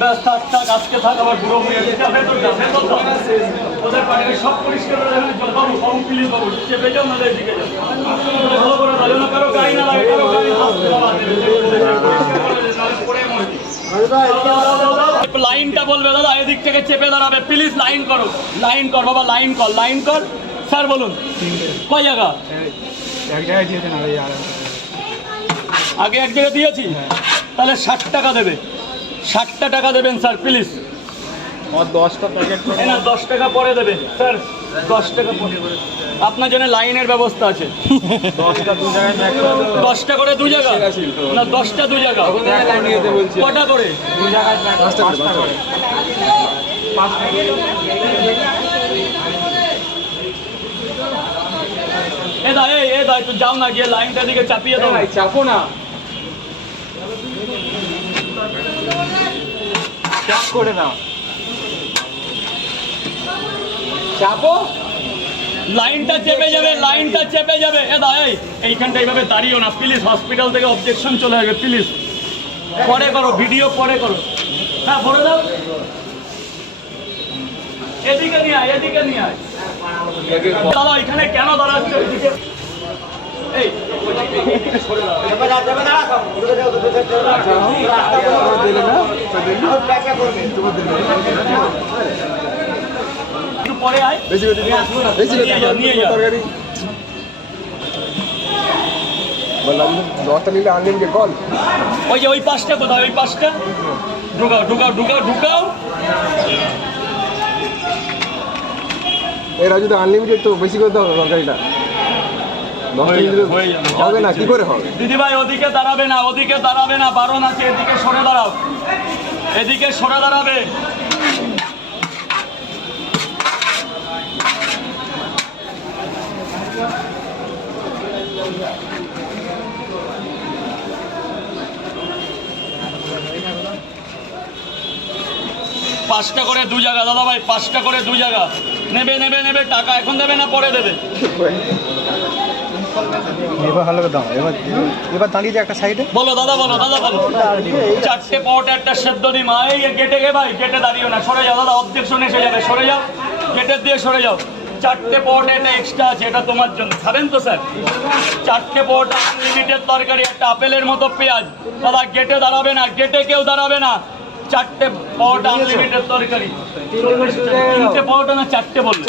আজকে থাক আবার বুড়ো হয়ে ওদের পানির সব পরিষ্কার করে দেবেন বাবু বাবু প্লিজ বাবু চেপে যাও নাহলে এদিকে যাও ভালো করে দাও যেন কারো গাড়ি না লাগে কারো গাড়ি লাইনটা বলবে দাদা এদিক থেকে চেপে দাঁড়াবে প্লিজ লাইন করো লাইন কর বাবা লাইন কর স্যার বলুন কয় জায়গা এক জায়গায় দিয়েছেন আগে এক জায়গায় দিয়েছি তাহলে 60 টাকা দেবে 60 টাকা দেবেন স্যার প্লিজ 10টা প্যাকেট না 10 টাকা পরে দেবে স্যার 10 টাকা পরে আপনার জন্য লাইনের ব্যবস্থা আছে 10টা দু জায়গায় 10টা করে দু জায়গা না 10টা দু জায়গা কটা করে দু জায়গায় 5টা করে এ দা একটু যাও না গিয়ে লাইনটা দিকে চাপিয়ে দাও চাপো না চাপ করে দাও চাপো লাইনটা চেপে যাবে এ দা এইখানটা এইভাবে দাঁড়িয়েও না প্লিজ হসপিটাল থেকে অবজেকশন চলে আসবে প্লিজ পরে করো ভিডিও পরে করো হ্যাঁ ভরে দাও এদিকে নিয়ে আয় দাদা এখানে কেন দাঁড়াচ্ছে ওইদিকে এই একটু পরে আয় নিয়ে যাও ওই যে ওই পাশটা কোথায় ওই পাশটা ঢুকাও এরা যদি আনলিমিটেড তো বেশি করে দাও তরকারিটা হবে না কি করে হবে দিদি ভাই ওদিকে দাঁড়াবে না বারণ আছে এদিকে সরে দাঁড়াবে পাঁচটা করে দু জায়গা দাদা ভাই 5টা করে দু জায়গা নেবে টাকা এখন দেবে না পরে দেবে এবার দাঁড়িয়ে যে একটা সাইডে বলো দাদা বলো 4টে পরোটা একটা সেদ্ধ ডিম এই গেটে ভাই গেটে দাঁড়িও না সরে যাও দাদা অবজেকশন এসে যাবে সরে যাও গেটের দিয়ে সরে যাও 4টে পরোটা এটা এক্সট্রা আছে এটা তোমার জন্য খাবেন তো স্যার 4টে পরোটা আনলিমিটেড তরকারি একটা আপেলের মতো পেঁয়াজ দাদা গেটে দাঁড়াবে না গেটে কেউ দাঁড়াবে না 4টে পরোটা আনলিমিটেড তরকারি 3টে পরোটা না 4টে বললো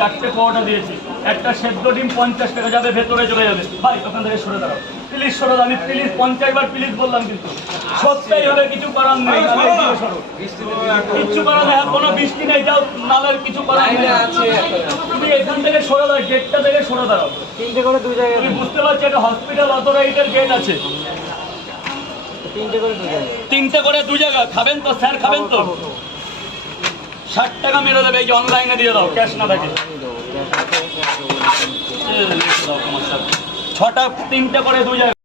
4টে পরোটা দিয়েছি একটা সেদ্ধ ডিম 50 টাকা যাবে ভেতরে চলে যাবে ভাই ওখান থেকে সরে দাঁড়াও প্লিজ সরে দাঁড়াও আমি প্লিজ 50 বার প্লিজ বললাম কিন্তু সত্যি হবে কিছু করার নেই কিছু করার নেই আর কোনো বৃষ্টি নেই যাও নালের কিছু করার নেই তুমি এখান থেকে সরে দাঁড়াও গেটটা থেকে সরে দাঁড়াও 3টে করে দু জায়গায় তুমি বুঝতে পারছি এটা হসপিটাল অথরাইটের গেট আছে 3টে করে দু জায়গা খাবেন তো স্যার খাবেন তো 60 টাকা মেরে দেবে এই যে অনলাইনে দিয়ে দাও ক্যাশ না থাকে 6টা 3টে করে দু জায়গা